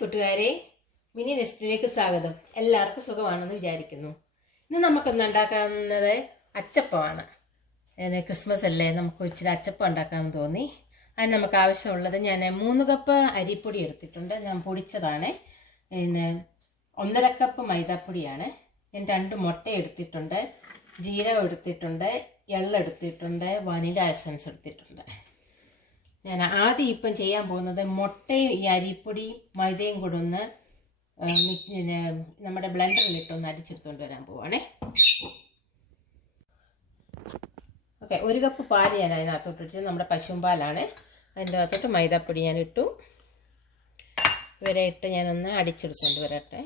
കൂട്ടുകാരെ, മിനി നെസ്റ്റിലേക്ക് സ്വാഗതം. എല്ലാവർക്കും സുഖമാണെന്ന് വിചാരിക്കുന്നു. ഇന്ന് നമുക്കൊന്ന് ഉണ്ടാക്കാവുന്നത് അച്ചപ്പമാണ്. ക്രിസ്മസ് അല്ലേ, നമുക്ക് ഇച്ചിരി അച്ചപ്പം ഉണ്ടാക്കാമെന്ന് തോന്നി. അതിന് നമുക്ക് ആവശ്യമുള്ളത്, ഞാൻ 3 കപ്പ് അരിപ്പൊടി എടുത്തിട്ടുണ്ട്. ഞാൻ പൊടിച്ചതാണ്. പിന്നെ 1.5 കപ്പ് മൈദാപ്പൊടിയാണ്. ഞാൻ 2 മുട്ട എടുത്തിട്ടുണ്ട്, ജീരകം എടുത്തിട്ടുണ്ട്, എള്ള എടുത്തിട്ടുണ്ട്, വനില എസൻസ് എടുത്തിട്ടുണ്ട്. ഞാൻ ആദ്യം ഇപ്പം ചെയ്യാൻ പോകുന്നത് മുട്ടയും ഈ അരിപ്പൊടിയും മൈദയും കൂടെ ഒന്ന് നമ്മുടെ ബ്ലെൻഡറിലിട്ടൊന്ന് അടിച്ചെടുത്തുകൊണ്ട് വരാൻ പോവാണേ. ഓക്കെ, 1 കപ്പ് പാൽ ഞാൻ അതിനകത്തോട്ട് ഇട്ടത് നമ്മുടെ പശുമ്പാലാണ്. അതിൻ്റെ അകത്തോട്ട് മൈദാപ്പൊടി ഞാൻ ഇട്ടു. ഇവരെ ഇട്ട് ഞാനൊന്ന് അടിച്ചെടുത്തുകൊണ്ട് വരട്ടെ.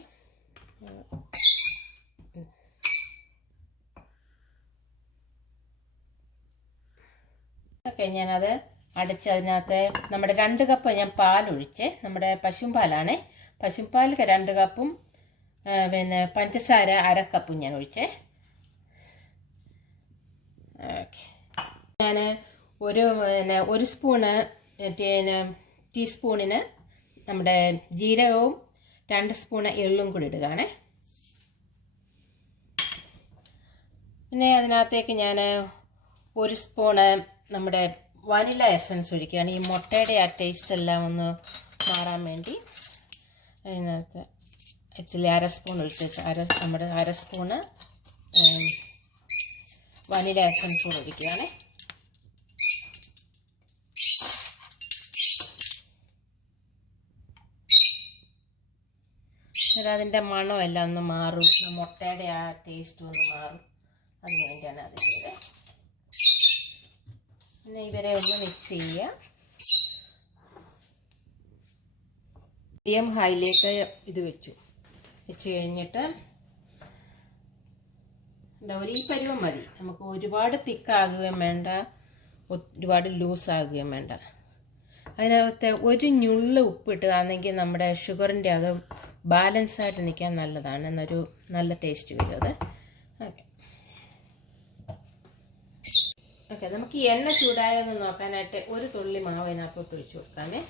ഓക്കെ, ഞാനത് അടിച്ച് അതിനകത്ത് നമ്മുടെ 2 കപ്പ് ഞാൻ പാലൊഴിച്ച്, നമ്മുടെ പശുമ്പാലാണ്. പശുമ്പാൽ 2 കപ്പും പിന്നെ പഞ്ചസാര 1/2 കപ്പും ഞാൻ ഒഴിച്ചേ. ഓക്കെ, ഞാൻ ഒരു സ്പൂണ് ടീസ്പൂണിന് നമ്മുടെ ജീരകവും 2 സ്പൂണ് എള്ളും കൂടി ഇടുകയാണേ. പിന്നെ അതിനകത്തേക്ക് ഞാൻ 1 സ്പൂണ് നമ്മുടെ വനില എസൻസ് ഒഴിക്കുകയാണ്. ഈ മുട്ടയുടെ ആ ടേസ്റ്റ് എല്ലാം ഒന്ന് മാറാൻ വേണ്ടി അതിനകത്ത് ആക്ച്വലി 1/2 സ്പൂൺ ഒഴിച്ച് നമ്മുടെ 1/2 സ്പൂണ് വനില എസൻസ് കൂടെ ഒഴിക്കുകയാണ്. അതിൻ്റെ മണം എല്ലാം ഒന്ന് മാറും, മുട്ടയുടെ ആ ടേസ്റ്റ് ഒന്ന് മാറും. അതിന് വേണ്ടിയാണ് അത് ചെയ്തത്. പിന്നെ ഇവരെ ഒന്ന് മിക്സ് ചെയ്യുക. മീഡിയം ഹൈയിലേക്ക് ഇത് വെച്ച് കഴിഞ്ഞിട്ട് ഈ പരുവം മതി. നമുക്ക് ഒരുപാട് തിക്കാകുകയും വേണ്ട, ഒരുപാട് ലൂസാകുകയും വേണ്ട. അതിനകത്ത് ഒരു ഞുള്ള് ഉപ്പിട്ടുകയാണെങ്കിൽ നമ്മുടെ ഷുഗറിൻ്റെ അത് ബാലൻസായിട്ട് നിൽക്കാൻ നല്ലതാണ്, എന്നൊരു നല്ല ടേസ്റ്റ് വരും അത്. ഓക്കെ ഓക്കെ, നമുക്ക് ഈ എണ്ണ ചൂടായെന്ന് നോക്കാനായിട്ട് 1 തുള്ളി മാവ് അതിനകത്തോട്ട് ഒഴിച്ചു കൊടുക്കാമേ.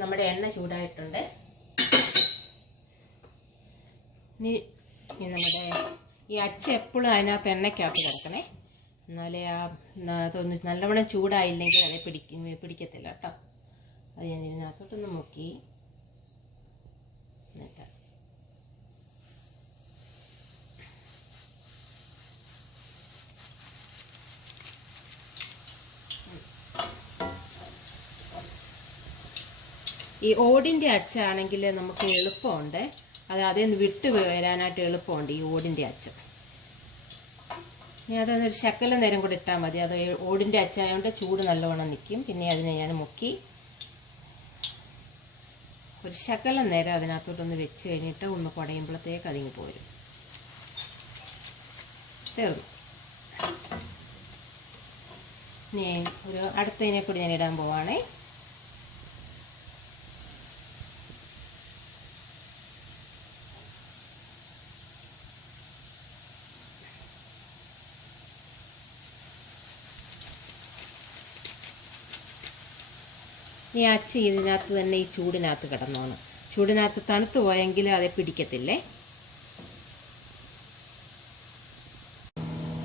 നമ്മുടെ എണ്ണ ചൂടായിട്ടുണ്ട്. ഇനി നമ്മുടെ ഈ അച്ച എപ്പോഴും അതിനകത്ത് എണ്ണയ്ക്കകത്ത് കിടക്കണേ, എന്നാലേ അതൊന്ന് നല്ലവണ്ണം ചൂടായില്ലെങ്കിൽ അത് പിടിക്കത്തില്ല കേട്ടോ. അത് ഞാൻ ഇതിനകത്തോട്ടൊന്ന് മുക്കി എന്നിട്ട് ഈ ഓടിൻ്റെ അച്ചാണെങ്കിൽ നമുക്ക് എളുപ്പമുണ്ട്, അതിൽ നിന്ന് വിട്ട് വരാനായിട്ട് എളുപ്പമുണ്ട് ഈ ഓടിൻ്റെ അച്ച. ഇനി അതൊന്നൊരു ശകലം നേരം കൂടെ ഇട്ടാൽ മതി. അത് ഓടിൻ്റെ അച്ചായതുകൊണ്ട് ചൂട് നല്ലവണ്ണം നിൽക്കും. പിന്നെ അതിനെ ഞാൻ മുക്കി ഒരു ശകലം നേരം അതിനകത്തോട്ടൊന്ന് വെച്ച് കഴിഞ്ഞിട്ട് ഒന്ന് കുടയുമ്പോഴത്തേക്ക് അതിങ്ങ് പോരും. തീർന്നു. ഇനി ഒരു അടുത്തതിനെ കൂടി ഞാൻ ഇടാൻ പോവാണേ. ഈ അച്ച ഇതിനകത്ത് തന്നെ ഈ ചൂടിനകത്ത് കിടന്നോണം. ചൂടിനകത്ത് തണുത്ത് പോയെങ്കിൽ അത് പിടിക്കത്തില്ലേ.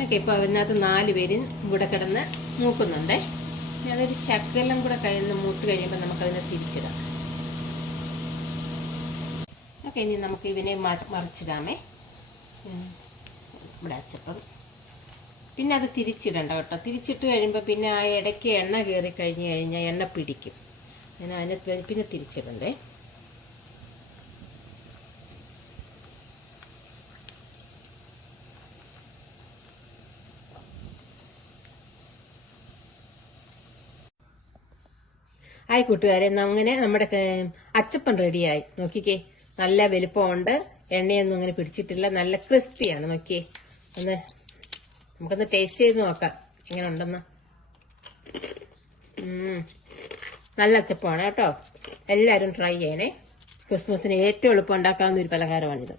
ഓക്കെ, ഇപ്പോൾ അതിനകത്ത് 4 പേരും കൂടെ കിടന്ന് മൂക്കുന്നുണ്ട്. ഇനി അതൊരു ശകലം കൂടെ മൂത്ത് കഴിയുമ്പോൾ നമുക്കതിനെ തിരിച്ചിടാം. ഓക്കെ, ഇനി നമുക്ക് ഇവനെ മറിച്ചിടാമേ. ഇവിടെ അച്ചപ്പം പിന്നെ അത് തിരിച്ചിടണ്ട കേട്ടോ. തിരിച്ചിട്ട് കഴിയുമ്പോൾ പിന്നെ ആ ഇടയ്ക്ക് എണ്ണ കയറി കഴിഞ്ഞാൽ എണ്ണ പിടിക്കും. ഞാൻ അതിന് പിന്നെ തിരിച്ചിടണ്ടേ. ആയി കൂട്ടുകാരെ, അങ്ങനെ നമ്മുടെ അച്ചപ്പം റെഡിയായി. നോക്കിക്കേ, നല്ല വലുപ്പമുണ്ട്, എണ്ണയൊന്നും അങ്ങനെ പിടിച്ചിട്ടില്ല, നല്ല ക്രിസ്പിയാണ്. നോക്കിയേ, നമുക്കൊന്ന് ടേസ്റ്റ് ചെയ്ത് നോക്കാം എങ്ങനെ ഉണ്ടെന്ന്. നല്ല അച്ചപ്പമാണ് കേട്ടോ. എല്ലാവരും ട്രൈ ചെയ്യണേ. ക്രിസ്മസിന് ഏറ്റവും എളുപ്പം ഉണ്ടാക്കാവുന്ന ഒരു പലഹാരമാണിത്.